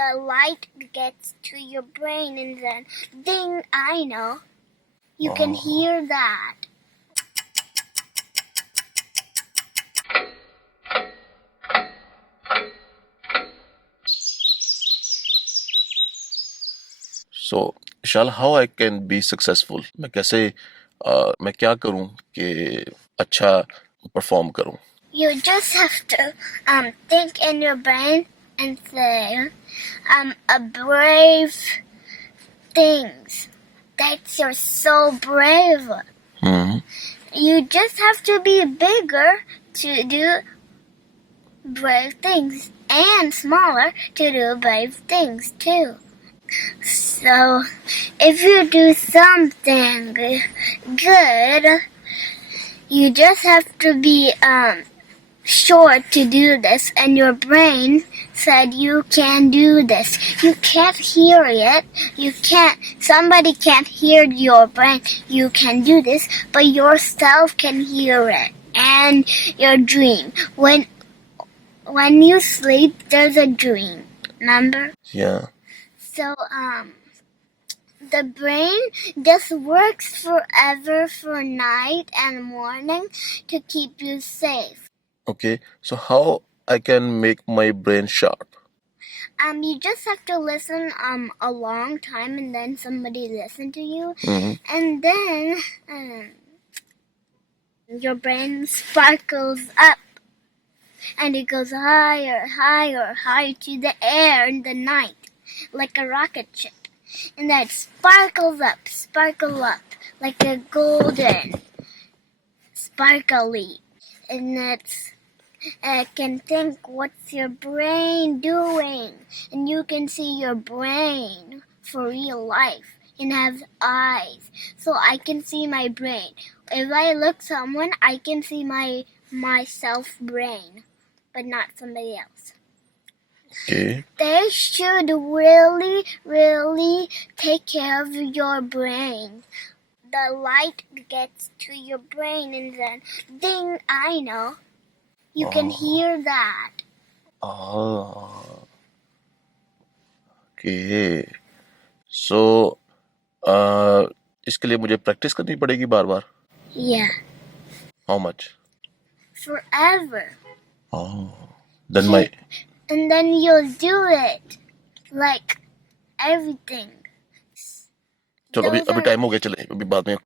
the light gets to your brain and then ding, I know. You can hear that. So, Shal, how I can be successful? मैं क्या करूं कि अच्छा perform करूं? You just have to think in your brain and say a brave things that you're so brave. You just have to be bigger to do brave things and smaller to do brave things too. So if you do something good, you just have to be sure to do this, and your brain said you can do this. You can't hear it. Somebody can't hear your brain. You can do this, but yourself can hear it. And your dream. When you sleep, there's a dream. Remember? Yeah. So, the brain just works forever for night and morning to keep you safe. Okay, so how I can make my brain sharp? You just have to listen a long time and then somebody listen to you. And then your brain sparkles up and it goes higher, higher, higher to the air in the night like a rocket ship. And that sparkle up like a golden sparkly. And that's can think what's your brain doing, and you can see your brain for real life and have eyes, so I can see my brain. If I look someone, I can see myself brain, but not somebody else. Okay. They should really, really take care of your brain. The light gets to your brain and then ding, I know. You can hear that. Okay. So, इसके लिए मुझे practice करनी पड़ेगी बार बार? Yeah. How much? Forever. Then And then you'll do it. Like everything. चलो अभी time हो गया, चले अभी बाद में